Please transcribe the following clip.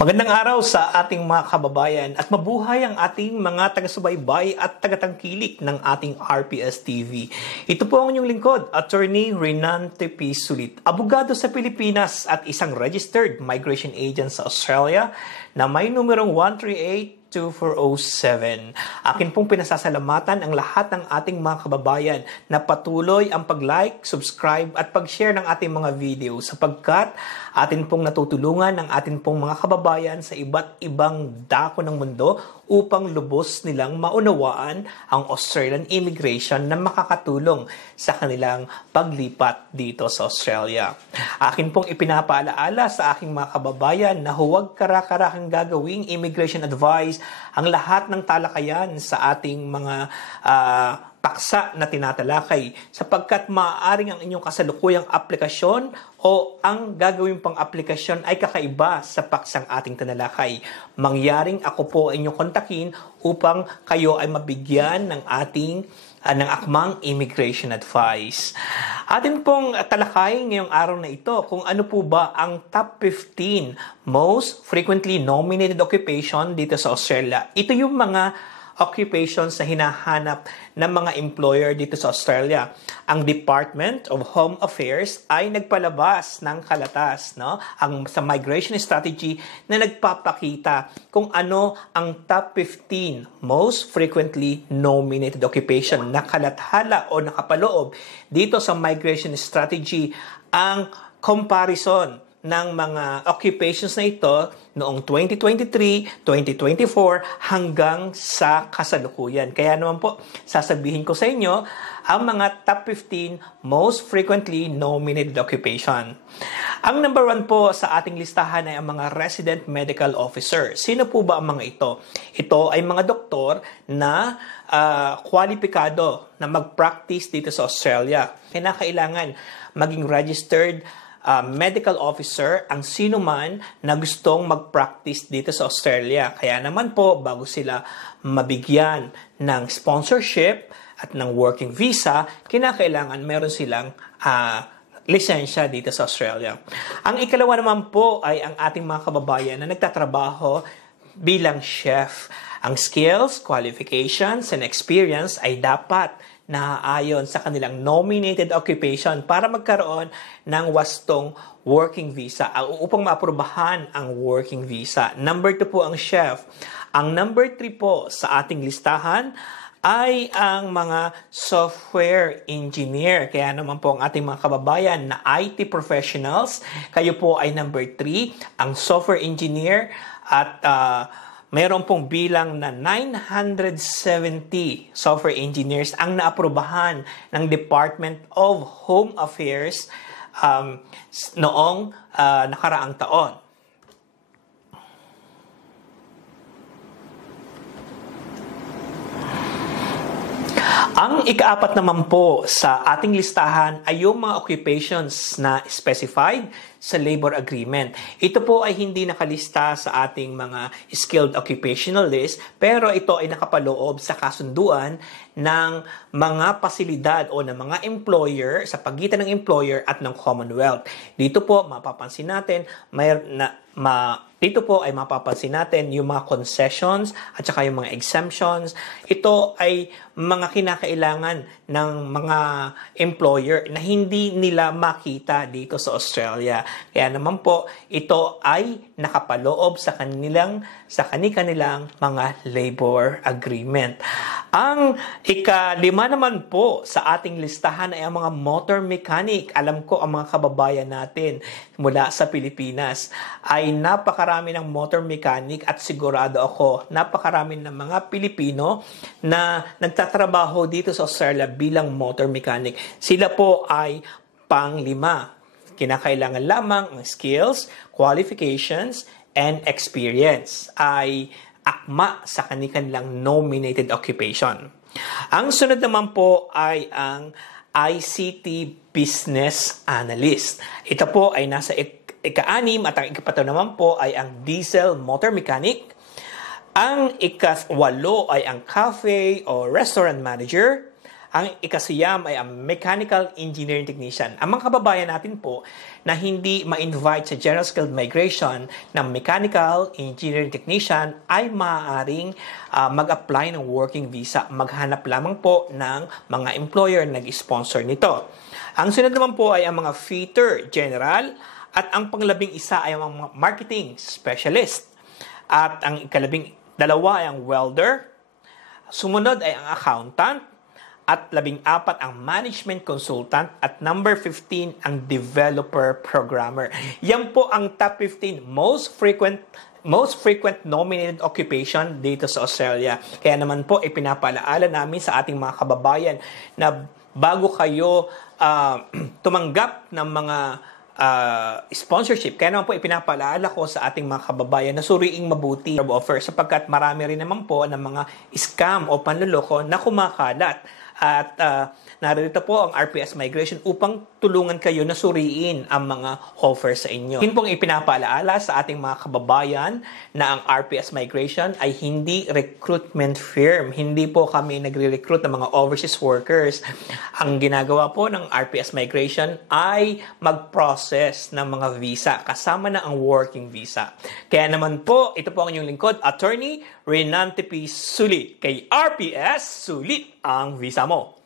Magandang araw sa ating mga kababayan at mabuhay ang ating mga taga-subaybay at tagatangkilik ng ating RPS TV. Ito po ang inyong lingkod, Attorney Renan Tepi Sulit, abogado sa Pilipinas at isang registered migration agent sa Australia na may numerong 1382407. Akin pong pinasasalamatan ang lahat ng ating mga kababayan na patuloy ang pag-like, subscribe at pag-share ng ating mga video sapagkat atin pong natutulungan ng ating pong mga kababayan sa iba't ibang dako ng mundo upang lubos nilang maunawaan ang Australian immigration na makakatulong sa kanilang paglipat dito sa Australia. Akin pong ipinapaalaala sa aking mga kababayan na huwag kara-karakang gagawing immigration advice ang lahat ng talakayan sa ating mga paksa na tinatalakay sapagkat maaaring ang inyong kasalukuyang aplikasyon o ang gagawin pang aplikasyon ay kakaiba sa paksang ating tinalakay. Mangyaring ako po inyong kontakin upang kayo ay mabigyan ng ating ng akmang immigration advice. Atin pong talakay ngayong araw na ito kung ano po ba ang top 15 most frequently nominated occupation dito sa Australia. Ito yung mga occupations na hinahanap ng mga employer dito sa Australia. Ang Department of Home Affairs ay nagpalabas ng kalatas, sa migration strategy na nagpapakita kung ano ang top 15 most frequently nominated occupation na kalathala o nakapaloob dito sa migration strategy. Ang comparison ng mga occupations na ito noong 2023, 2024 hanggang sa kasalukuyan. Kaya naman po, sasabihin ko sa inyo ang mga top 15 most frequently nominated occupation. Ang number 1 po sa ating listahan ay ang mga resident medical officer. Sino po ba ang mga ito? Ito ay mga doktor na kwalipikado na mag-practice dito sa Australia. Kailangan maging registered medical officer ang sino man na gustong mag-practice dito sa Australia. Kaya naman po, bago sila mabigyan ng sponsorship at ng working visa, kinakailangan meron silang lisensya dito sa Australia. Ang ikalawa naman po ay ang ating mga kababayan na nagtatrabaho bilang chef. Ang skills, qualifications, and experience ay dapat naaayon sa kanilang nominated occupation para magkaroon ng wastong working visa upang maaprubahan ang working visa. Number 2 po ang chef. Ang number 3 po sa ating listahan ay ang mga software engineer. Kaya naman po ang ating mga kababayan na IT professionals, kayo po ay number 3, ang software engineer at meron pong bilang na 970 software engineers ang naaprubahan ng Department of Home Affairs noong nakaraang taon. Ang ikaapat naman po sa ating listahan ay yung mga occupations na specified sa labor agreement. Ito po ay hindi nakalista sa ating mga skilled occupational list, pero ito ay nakapaloob sa kasunduan ng mga pasilidad o ng mga employer sa pagitan ng employer at ng Commonwealth. Dito po mapapansin natin dito po ay mapapansin natin yung mga concessions at saka yung mga exemptions. Ito ay mga kinakailangan ng mga employer na hindi nila makita dito sa Australia. Kaya naman po, ito ay nakapaloob sa kanilang mga labor agreement. Ang ikalima naman po sa ating listahan ay ang mga motor mechanic. Alam ko ang mga kababayan natin mula sa Pilipinas ay napakarami ng motor mechanic at sigurado ako napakarami ng mga Pilipino na nagtatrabaho dito sa Australia bilang motor mechanic. Sila po ay pang-5. Kinakailangan lamang ang skills, qualifications, and experience ay akma sa kanilang nominated occupation. Ang sunod naman po ay ang ICT Business Analyst. Ito po ay nasa ika-6 at ang ika-7 naman po ay ang Diesel Motor Mechanic. Ang ika-8 ay ang Cafe o Restaurant Manager. Ang ikasiyam ay ang Mechanical Engineering Technician. Ang mga kababayan natin po na hindi ma-invite sa General Skilled Migration ng Mechanical Engineering Technician ay maaaring mag-apply ng working visa. Maghanap lamang po ng mga employer na nag-sponsor nito. Ang sunod naman po ay ang mga Fitter General at ang panglabing isa ay ang mga Marketing Specialist. At ang ikalabing dalawa ay ang Welder. Sumunod ay ang Accountant. At 14 ang management consultant at number 15 ang developer programmer. Yan po ang top 15 most frequent nominated occupation dito sa Australia. Kaya naman po ipinapalaala namin sa ating mga kababayan na bago kayo tumanggap ng mga sponsorship. Kaya naman po ipinapalaala ko sa ating mga kababayan na suriing mabuti job offer sapagkat marami rin naman po ng mga scam o panloloko na kumakalat. At narito po ang RPS Migration upang tulungan kayo na suriin ang mga offer sa inyo. Yun pong ipinapaalaala sa ating mga kababayan na ang RPS Migration ay hindi recruitment firm. Hindi po kami nagre-recruit ng mga overseas workers. Ang ginagawa po ng RPS Migration ay mag-process ng mga visa kasama na ang working visa. Kaya naman po, ito po ang inyong lingkod, Attorney Renante P. Sulit. Kay RPS, sulit ang visa mo.